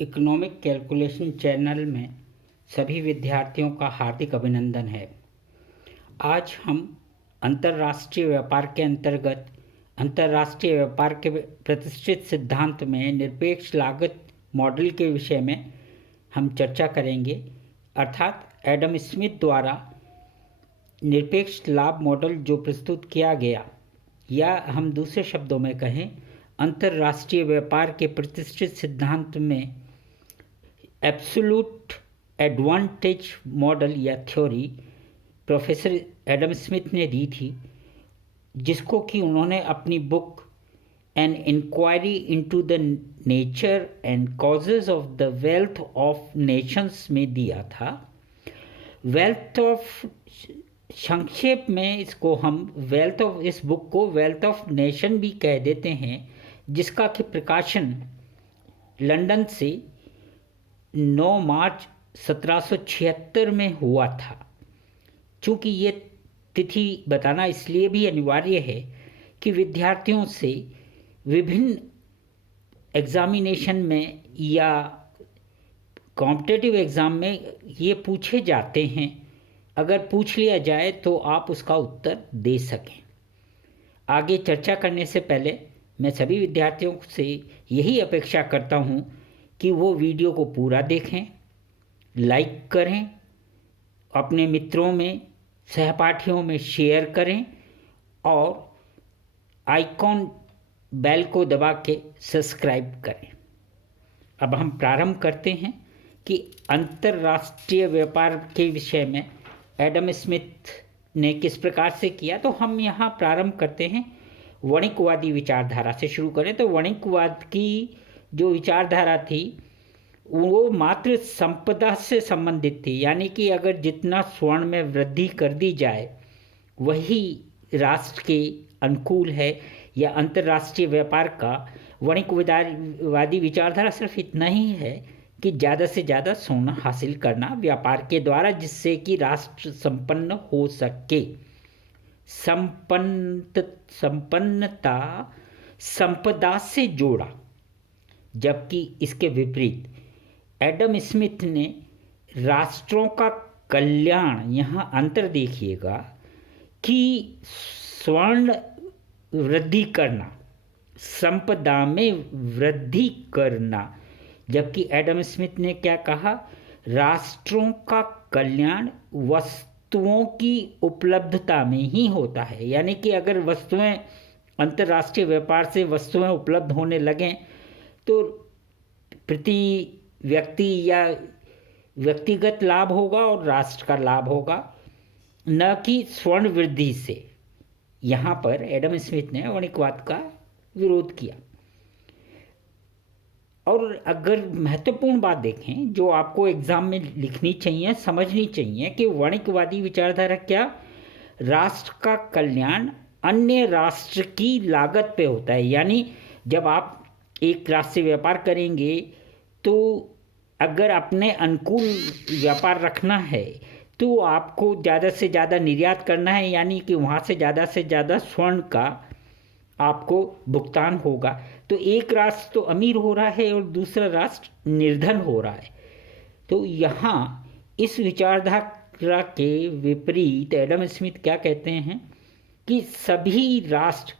Economic calculation channel में सभी विद्यार्थियों का हार्दिक अभिनंदन है। आज हम अंतर्राष्ट्रीय व्यापार के अंतर्गत अंतर्राष्ट्रीय व्यापार के प्रतिष्ठित सिद्धांत में निरपेक्ष लागत मॉडल के विषय में हम चर्चा करेंगे, अर्थात एडम स्मिथ द्वारा निरपेक्ष लाभ मॉडल जो प्रस्तुत किया गया, या हम दूसरे शब्दों में कहें अंतर्राष्ट्रीय व्यापार के प्रतिष्ठित सिद्धांत में एब्सोल्यूट एडवांटेज मॉडल या थ्योरी प्रोफेसर एडम स्मिथ ने दी थी, जिसको कि उन्होंने अपनी book an inquiry into the nature and causes of the wealth of nations में दिया था। वेल्थ ऑफ, संक्षेप में इसको हम वेल्थ ऑफ, इस बुक को वेल्थ ऑफ नेशन भी कह देते हैं, जिसका कि प्रकाशन लंदन से 9 मार्च 1776 में हुआ था। चूँकि ये तिथि बताना इसलिए भी अनिवार्य है कि विद्यार्थियों से विभिन्न एग्जामिनेशन में या कॉम्पिटिटिव एग्ज़ाम में ये पूछे जाते हैं। अगर पूछ लिया जाए तो आप उसका उत्तर दे सकें। आगे चर्चा करने से पहले मैं सभी विद्यार्थियों से यही अपेक्षा करता हूँ कि वो वीडियो को पूरा देखें, लाइक करें, अपने मित्रों में, सहपाठियों में शेयर करें और आइकॉन बेल को दबा के सब्सक्राइब करें। अब हम प्रारंभ करते हैं कि अंतर्राष्ट्रीय व्यापार के विषय में एडम स्मिथ ने किस प्रकार से किया। तो हम यहाँ प्रारंभ करते हैं वणिकवादी विचारधारा से शुरू करें। तो वणिकवाद की जो विचारधारा थी वो मात्र संपदा से संबंधित थी, यानी कि अगर जितना स्वर्ण में वृद्धि कर दी जाए वही राष्ट्र के अनुकूल है। या अंतर्राष्ट्रीय व्यापार का वणिकवादी विचारधारा सिर्फ इतना ही है कि ज़्यादा से ज़्यादा सोना हासिल करना व्यापार के द्वारा, जिससे कि राष्ट्र संपन्न हो सके। संपन्नता संपदा से जोड़ा, जबकि इसके विपरीत एडम स्मिथ ने राष्ट्रों का कल्याण, यहाँ अंतर देखिएगा कि स्वर्ण वृद्धि करना, संपदा में वृद्धि करना, जबकि एडम स्मिथ ने क्या कहा, राष्ट्रों का कल्याण वस्तुओं की उपलब्धता में ही होता है। यानी कि अगर वस्तुएं, अंतर्राष्ट्रीय व्यापार से वस्तुएं उपलब्ध होने लगें तो प्रति व्यक्ति या व्यक्तिगत लाभ होगा और राष्ट्र का लाभ होगा, न कि स्वर्ण वृद्धि से। यहाँ पर एडम स्मिथ ने वणिकवाद का विरोध किया। और अगर महत्वपूर्ण बात देखें जो आपको एग्जाम में लिखनी चाहिए, समझनी चाहिए, कि वणिकवादी विचारधारा क्या, राष्ट्र का कल्याण अन्य राष्ट्र की लागत पे होता है। यानी जब आप एक राष्ट्र से व्यापार करेंगे तो अगर अपने अनुकूल व्यापार रखना है तो आपको ज़्यादा से ज़्यादा निर्यात करना है, यानी कि वहाँ से ज़्यादा स्वर्ण का आपको भुगतान होगा। तो एक राष्ट्र तो अमीर हो रहा है और दूसरा राष्ट्र निर्धन हो रहा है। तो यहाँ इस विचारधारा के विपरीत एडम स्मिथ क्या कहते हैं कि सभी राष्ट्र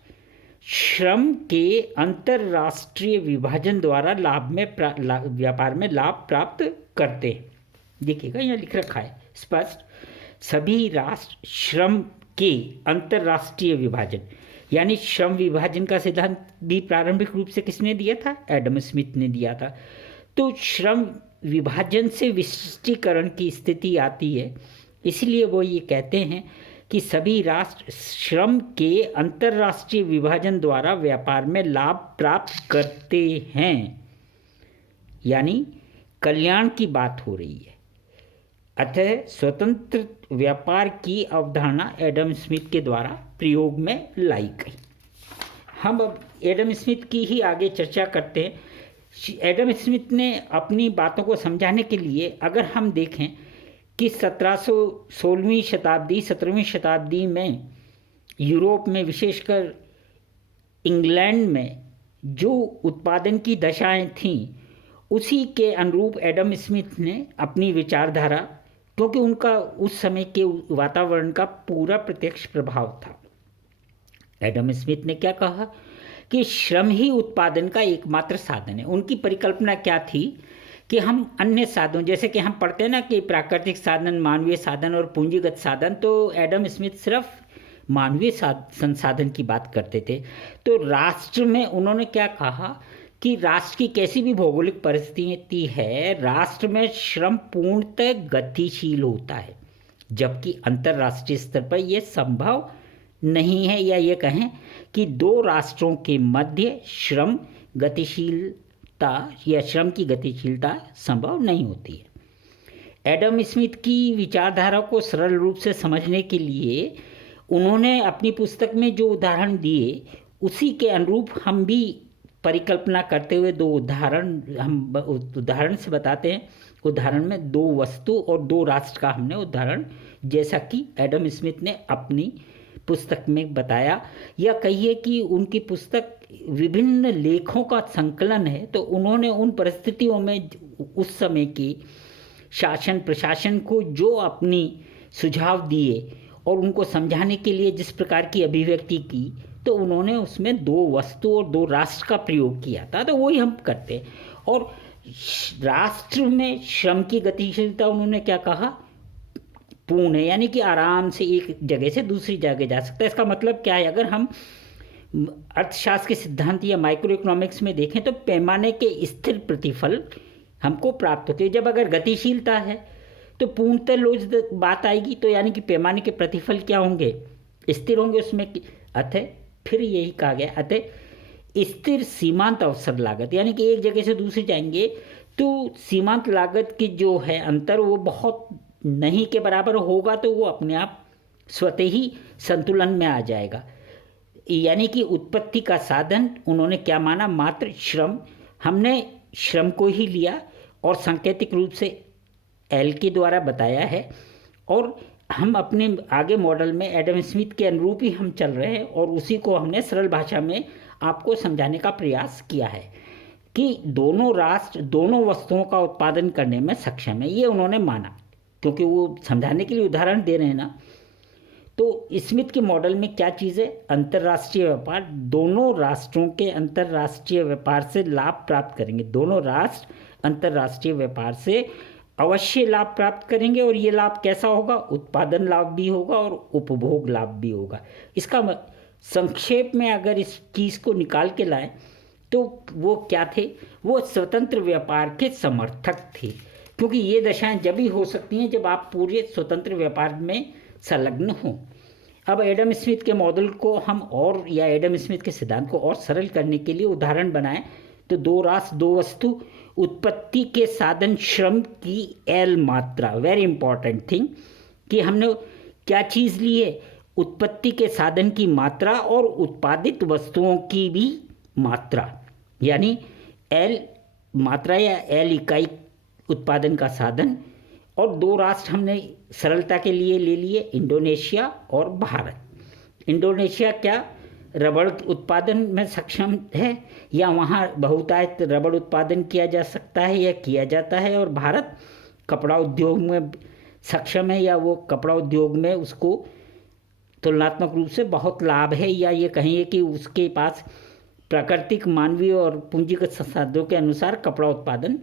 श्रम के अंतर्राष्ट्रीय विभाजन द्वारा व्यापार में लाभ प्राप्त करते हैं। देखिएगा यहाँ लिख रखा है स्पष्ट, सभी राष्ट्र श्रम के अंतर्राष्ट्रीय विभाजन, यानी श्रम विभाजन का सिद्धांत भी प्रारंभिक रूप से किसने दिया था, एडम स्मिथ ने दिया था। तो श्रम विभाजन से विशिष्टीकरण की स्थिति आती है, इसलिए वो ये कहते हैं कि सभी राष्ट्र श्रम के अंतर्राष्ट्रीय विभाजन द्वारा व्यापार में लाभ प्राप्त करते हैं, यानी कल्याण की बात हो रही है। अतः स्वतंत्र व्यापार की अवधारणा एडम स्मिथ के द्वारा प्रयोग में लाई गई। हम अब एडम स्मिथ की ही आगे चर्चा करते हैं। एडम स्मिथ ने अपनी बातों को समझाने के लिए अगर हम देखें कि 17वीं शताब्दी 17वीं शताब्दी में यूरोप में, विशेषकर इंग्लैंड में जो उत्पादन की दशाएं थीं उसी के अनुरूप एडम स्मिथ ने अपनी विचारधारा, क्योंकि उनका उस समय के वातावरण का पूरा प्रत्यक्ष प्रभाव था, एडम स्मिथ ने क्या कहा कि श्रम ही उत्पादन का एकमात्र साधन है। उनकी परिकल्पना क्या थी कि हम अन्य साधनों, जैसे कि हम पढ़ते हैं ना कि प्राकृतिक साधन, मानवीय साधन और पूंजीगत साधन, तो एडम स्मिथ सिर्फ मानवीय संसाधन की बात करते थे। तो राष्ट्र में उन्होंने क्या कहा कि राष्ट्र की कैसी भी भौगोलिक परिस्थिति है, राष्ट्र में श्रम पूर्णतः गतिशील होता है, जबकि अंतर्राष्ट्रीय स्तर पर यह संभव नहीं है, या ये कहें कि दो राष्ट्रों के मध्य श्रम गतिशीलता या श्रम की गतिशीलता संभव नहीं होती है। एडम स्मिथ की विचारधारा को सरल रूप से समझने के लिए उन्होंने अपनी पुस्तक में जो उदाहरण दिए उसी के अनुरूप हम भी परिकल्पना करते हुए दो उदाहरण हम उदाहरण से बताते हैं। उदाहरण में दो वस्तु और दो राष्ट्र का हमने उदाहरण, जैसा कि एडम स्मिथ ने अपनी पुस्तक में बताया, या कहिए कि उनकी पुस्तक विभिन्न लेखों का संकलन है। तो उन्होंने उन परिस्थितियों में उस समय की शासन प्रशासन को जो अपनी सुझाव दिए और उनको समझाने के लिए जिस प्रकार की अभिव्यक्ति की, तो उन्होंने उसमें दो वस्तु और दो राष्ट्र का प्रयोग किया था। तो वही हम करते हैं। और राष्ट्र में श्रम की गतिशीलता उन्होंने क्या कहा, पूर्ण है, यानी कि आराम से एक जगह से दूसरी जगह जा सकता है। इसका मतलब क्या है, अगर हम अर्थशास्त्र के सिद्धांत या माइक्रो इकोनॉमिक्स में देखें तो पैमाने के स्थिर प्रतिफल हमको प्राप्त होते हैं। जब अगर गतिशीलता है तो पूर्णतः लोच बात आएगी, तो यानी कि पैमाने के प्रतिफल क्या होंगे, स्थिर होंगे उसमें। अतः फिर यही कहा गया, अतः स्थिर सीमांत अवसर लागत, यानी कि एक जगह से दूसरी जाएंगे तो सीमांत लागत की जो है अंतर वो बहुत नहीं के बराबर होगा, तो वो अपने आप स्वतः ही संतुलन में आ जाएगा। यानी कि उत्पत्ति का साधन उन्होंने क्या माना, मात्र श्रम। हमने श्रम को ही लिया और सांकेतिक रूप से एल के द्वारा बताया है, और हम अपने आगे मॉडल में एडम स्मिथ के अनुरूप ही हम चल रहे हैं, और उसी को हमने सरल भाषा में आपको समझाने का प्रयास किया है कि दोनों राष्ट्र दोनों वस्तुओं का उत्पादन करने में सक्षम है। ये उन्होंने माना, क्योंकि वो समझाने के लिए उदाहरण दे रहे हैं ना। तो स्मिथ के मॉडल में क्या चीज़ है, अंतर्राष्ट्रीय व्यापार, दोनों राष्ट्रों के अंतर्राष्ट्रीय व्यापार से लाभ प्राप्त करेंगे। दोनों राष्ट्र अंतर्राष्ट्रीय व्यापार से अवश्य लाभ प्राप्त करेंगे, और ये लाभ कैसा होगा, उत्पादन लाभ भी होगा और उपभोग लाभ भी होगा। इसका संक्षेप में अगर इस चीज़ को निकाल के लाएं तो वो क्या थे, वो स्वतंत्र व्यापार के समर्थक थे, क्योंकि ये दशाएं जब ही हो सकती हैं जब आप पूरे स्वतंत्र व्यापार में संलग्न हों। अब एडम स्मिथ के मॉडल को हम और या एडम स्मिथ के सिद्धांत को और सरल करने के लिए उदाहरण बनाएं तो दो राष्ट्र दो वस्तु, उत्पत्ति के साधन श्रम की एल मात्रा, वेरी इंपॉर्टेंट थिंग कि हमने क्या चीज़ ली है, उत्पत्ति के साधन की मात्रा और उत्पादित वस्तुओं की भी मात्रा, यानी एल मात्रा या एल इकाई उत्पादन का साधन। और दो राष्ट्र हमने सरलता के लिए ले लिए, इंडोनेशिया और भारत। इंडोनेशिया क्या रबड़ उत्पादन में सक्षम है, या वहाँ बहुतायत रबड़ उत्पादन किया जा सकता है या किया जाता है, और भारत कपड़ा उद्योग में सक्षम है, या वो कपड़ा उद्योग में उसको तुलनात्मक रूप से बहुत लाभ है, या ये कहिए कि उसके पास प्राकृतिक मानवीय और पूंजीगत संसाधनों के अनुसार कपड़ा उत्पादन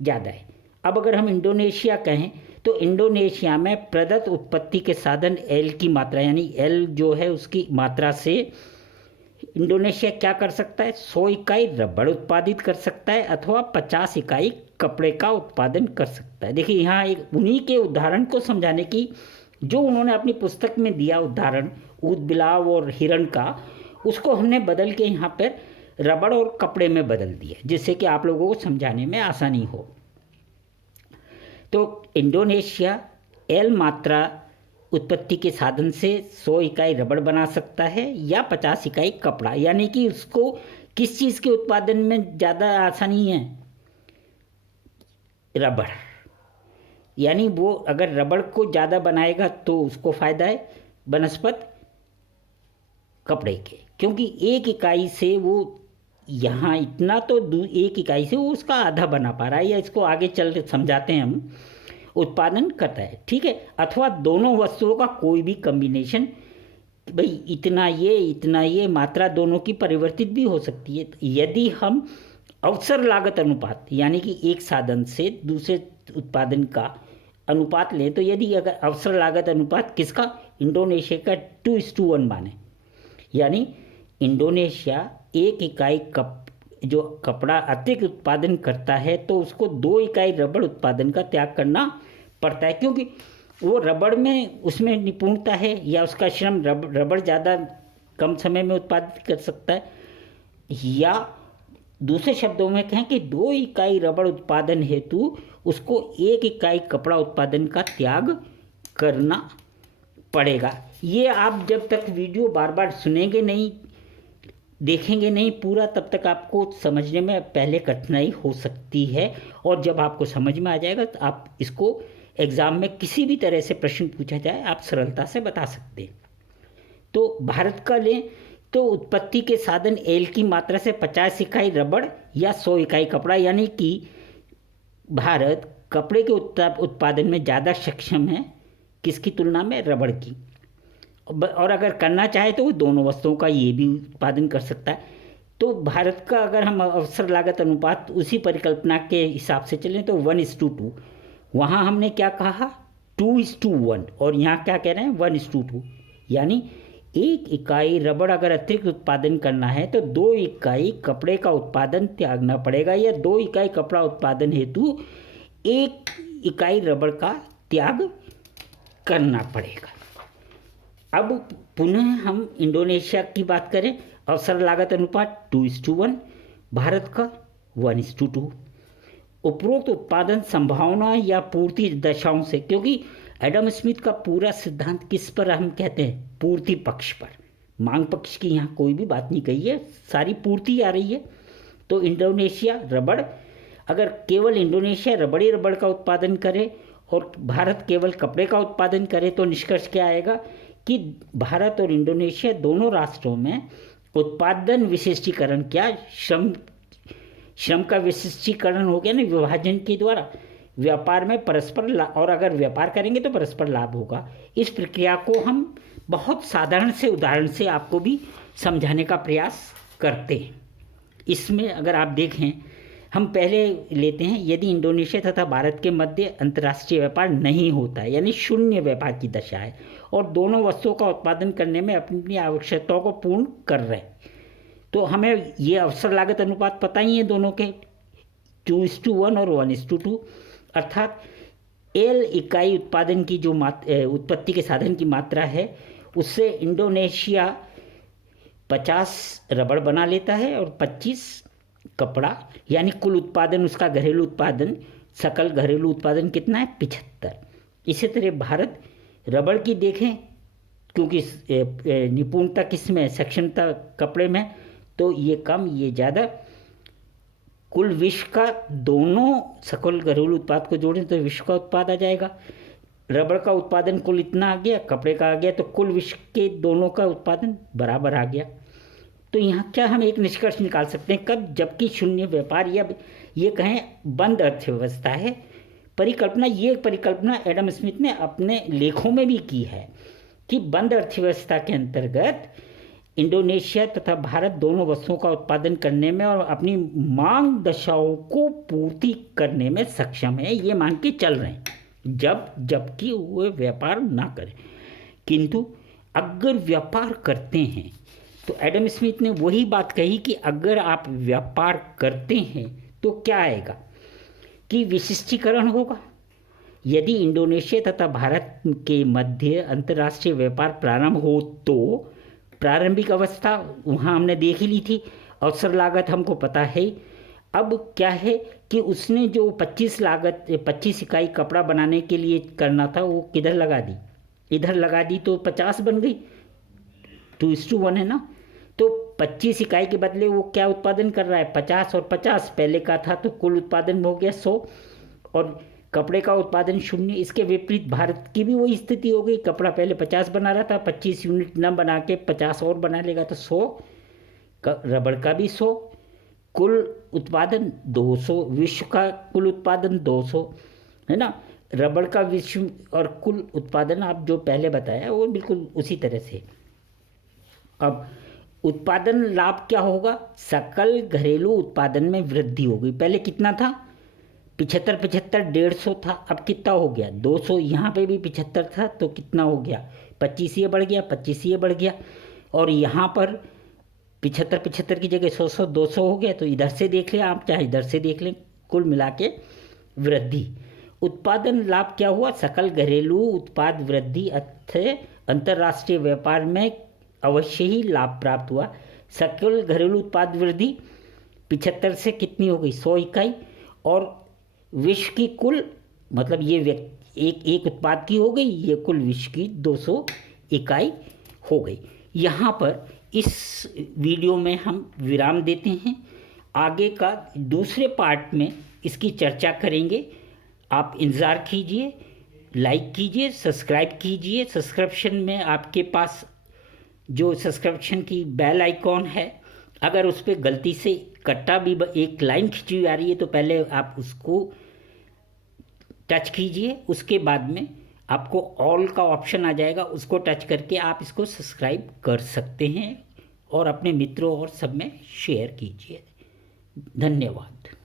ज़्यादा है। अब अगर हम इंडोनेशिया कहें तो इंडोनेशिया में प्रदत्त उत्पत्ति के साधन एल की मात्रा, यानी एल जो है उसकी मात्रा से इंडोनेशिया क्या कर सकता है, 100 इकाई रबड़ उत्पादित कर सकता है अथवा 50 इकाई कपड़े का उत्पादन कर सकता है। देखिए यहाँ एक उन्हीं के उदाहरण को समझाने की जो उन्होंने अपनी पुस्तक में दिया उदाहरण ऊद बिलाव और हिरण का, उसको हमने बदल के यहाँ पर रबड़ और कपड़े में बदल दिया, जिससे कि आप लोगों को समझाने में आसानी हो। तो इंडोनेशिया एल मात्रा उत्पत्ति के साधन से 100 इकाई रबड़ बना सकता है या 50 इकाई कपड़ा, यानी कि उसको किस चीज़ के उत्पादन में ज़्यादा आसानी है, रबड़। यानी वो अगर रबड़ को ज़्यादा बनाएगा तो उसको फ़ायदा है बनस्पत कपड़े के, क्योंकि एक इकाई से वो यहाँ इतना तो एक इकाई से वो उसका आधा बना पा रहा है, या इसको आगे चल समझाते हैं हम, उत्पादन करता है, ठीक है। अथवा दोनों वस्तुओं का कोई भी कम्बिनेशन, भाई इतना ये मात्रा दोनों की परिवर्तित भी हो सकती है। यदि हम अवसर लागत अनुपात यानी कि एक साधन से दूसरे उत्पादन का अनुपात लें, तो यदि अगर अवसर लागत अनुपात किसका, इंडोनेशिया का 2:1 माने, यानी इंडोनेशिया एक इकाई जो कपड़ा अतिरिक्त उत्पादन करता है तो उसको 2 इकाई रबड़ उत्पादन का त्याग करना पड़ता है, क्योंकि वो रबड़ में उसमें निपुणता है, या उसका श्रम रबड़ ज़्यादा कम समय में उत्पादित कर सकता है। या दूसरे शब्दों में कहें कि 2 इकाई रबड़ उत्पादन हेतु उसको 1 इकाई कपड़ा उत्पादन का त्याग करना पड़ेगा। ये आप जब तक वीडियो बार बार सुनेंगे नहीं, देखेंगे नहीं पूरा, तब तक आपको समझने में पहले कठिनाई हो सकती है, और जब आपको समझ में आ जाएगा तो आप इसको एग्ज़ाम में किसी भी तरह से प्रश्न पूछा जाए आप सरलता से बता सकते हैं। तो भारत का लें तो उत्पत्ति के साधन एल की मात्रा से 50 इकाई रबड़ या 100 इकाई कपड़ा, यानी कि भारत कपड़े के उत्पादन में ज़्यादा सक्षम है किसकी तुलना में, रबड़ की। और अगर करना चाहे तो वो दोनों वस्तुओं का ये भी उत्पादन कर सकता है। तो भारत का अगर हम अवसर लागत अनुपात उसी परिकल्पना के हिसाब से चलें तो 1:2, वहाँ हमने क्या कहा 2:1, और यहाँ क्या कह रहे हैं 1:2, यानी 1 इकाई रबड़ अगर अतिरिक्त उत्पादन करना है तो 2 इकाई कपड़े का उत्पादन त्यागना पड़ेगा, या 2 इकाई कपड़ा उत्पादन हेतु 1 इकाई रबड़ का त्याग करना पड़ेगा। अब पुनः हम इंडोनेशिया की बात करें, अवसर लागत अनुपात 2:1, भारत का 1:2। उपरोक्त उत्पादन संभावना या पूर्ति दशाओं से, क्योंकि एडम स्मिथ का पूरा सिद्धांत किस पर हम कहते हैं, पूर्ति पक्ष पर, मांग पक्ष की यहाँ कोई भी बात नहीं कही है, सारी पूर्ति आ रही है। तो इंडोनेशिया रबड़, अगर केवल इंडोनेशिया रबड़ का उत्पादन करे और भारत केवल कपड़े का उत्पादन करे तो निष्कर्ष क्या आएगा कि भारत और इंडोनेशिया दोनों राष्ट्रों में उत्पादन विशिष्टीकरण, क्या श्रम का विशिष्टीकरण हो गया ना विभाजन के द्वारा, व्यापार में परस्पर और अगर व्यापार करेंगे तो परस्पर लाभ होगा। इस प्रक्रिया को हम बहुत साधारण से उदाहरण से आपको भी समझाने का प्रयास करते हैं। इसमें अगर आप देखें, हम पहले लेते हैं, यदि इंडोनेशिया तथा भारत के मध्य अंतर्राष्ट्रीय व्यापार नहीं होता है, यानी शून्य व्यापार की दशा है, और दोनों वस्तुओं का उत्पादन करने में अपनी आवश्यकताओं को पूर्ण कर रहे हैं, तो हमें ये अवसर लागत अनुपात पता ही है दोनों के 2:1 और 1:2, अर्थात एल इकाई उत्पादन की जो उत्पत्ति के साधन की मात्रा है उससे इंडोनेशिया 50 रबड़ बना लेता है और 25 कपड़ा, यानी कुल उत्पादन उसका घरेलू उत्पादन, सकल घरेलू उत्पादन कितना है 75। इसी तरह भारत रबड़ की देखें, क्योंकि निपुणता किस में, सक्षमता कपड़े में, तो ये कम ये ज़्यादा, कुल विश्व का दोनों सकल घरेलू उत्पाद को जोड़ें तो विश्व का उत्पाद आ जाएगा। रबड़ का उत्पादन कुल इतना आ गया, कपड़े का आ गया, तो कुल विश्व के दोनों का उत्पादन बराबर आ गया। तो यहाँ क्या हम एक निष्कर्ष निकाल सकते हैं, कब, जबकि शून्य व्यापार या ये कहें बंद अर्थव्यवस्था है। ये परिकल्पना एडम स्मिथ ने अपने लेखों में भी की है कि बंद अर्थव्यवस्था के अंतर्गत इंडोनेशिया तथा भारत दोनों वस्तुओं का उत्पादन करने में और अपनी मांग दशाओं को पूर्ति करने में सक्षम है, ये मान के चल रहे हैं, जबकि वे व्यापार ना करें। किंतु अगर व्यापार करते हैं तो एडम स्मिथ ने वही बात कही कि अगर आप व्यापार करते हैं तो क्या आएगा कि विशिष्टीकरण होगा। यदि इंडोनेशिया तथा भारत के मध्य अंतर्राष्ट्रीय व्यापार प्रारंभ हो तो प्रारंभिक अवस्था वहाँ हमने देख ही ली थी, अवसर लागत हमको पता है। अब क्या है कि उसने जो 25 इकाई कपड़ा बनाने के लिए करना था वो किधर लगा दी, इधर लगा दी, तो 50 बन गई, 2:1 है ना। तो 25 इकाई के बदले वो क्या उत्पादन कर रहा है 50 और 50 पहले का था, तो कुल उत्पादन हो गया 100 और कपड़े का उत्पादन 0। इसके विपरीत भारत की भी वही स्थिति हो गई, कपड़ा पहले 50 बना रहा था, 25 यूनिट न बना के 50 और बना लेगा तो 100, रबड़ का भी 100, कुल उत्पादन 200, विश्व का कुल उत्पादन 200, है ना। रबड़ का विश्व और कुल उत्पादन आप जो पहले बताया वो बिल्कुल उसी तरह से। अब उत्पादन लाभ क्या होगा? सकल घरेलू उत्पादन में वृद्धि होगी। पहले कितना था? 75 75 150 था, अब कितना हो गया? 200। यहाँ पे भी 75 था तो कितना हो गया? 25 ये बढ़ गया, 25 ये बढ़ गया। और यहाँ पर 75 75 की जगह 100 100 200 हो गया। तो इधर से देख लें आप, चाहे इधर से देख लें, कुल मिला के वृद्धि। उत्पादन लाभ क्या हुआ? सकल घरेलू उत्पाद वृद्धि अतः अंतर्राष्ट्रीय व्यापार में अवश्य ही लाभ प्राप्त हुआ। सकल घरेलू उत्पाद वृद्धि 75 से कितनी हो गई? 100 इकाई। और विश्व की कुल, मतलब ये एक उत्पाद की हो गई, ये कुल विश्व की 200 इकाई हो गई। यहाँ पर इस वीडियो में हम विराम देते हैं। आगे का दूसरे पार्ट में इसकी चर्चा करेंगे। आप इंतज़ार कीजिए, लाइक कीजिए, सब्सक्राइब कीजिए। सब्सक्रिप्शन में आपके पास जो सब्सक्रिप्शन की बेल आइकॉन है, अगर उस पर गलती से कट्टा भी एक लाइन खिंची हुई आ रही है तो पहले आप उसको टच कीजिए। उसके बाद में आपको ऑल का ऑप्शन आ जाएगा, उसको टच करके आप इसको सब्सक्राइब कर सकते हैं और अपने मित्रों और सब में शेयर कीजिए। धन्यवाद।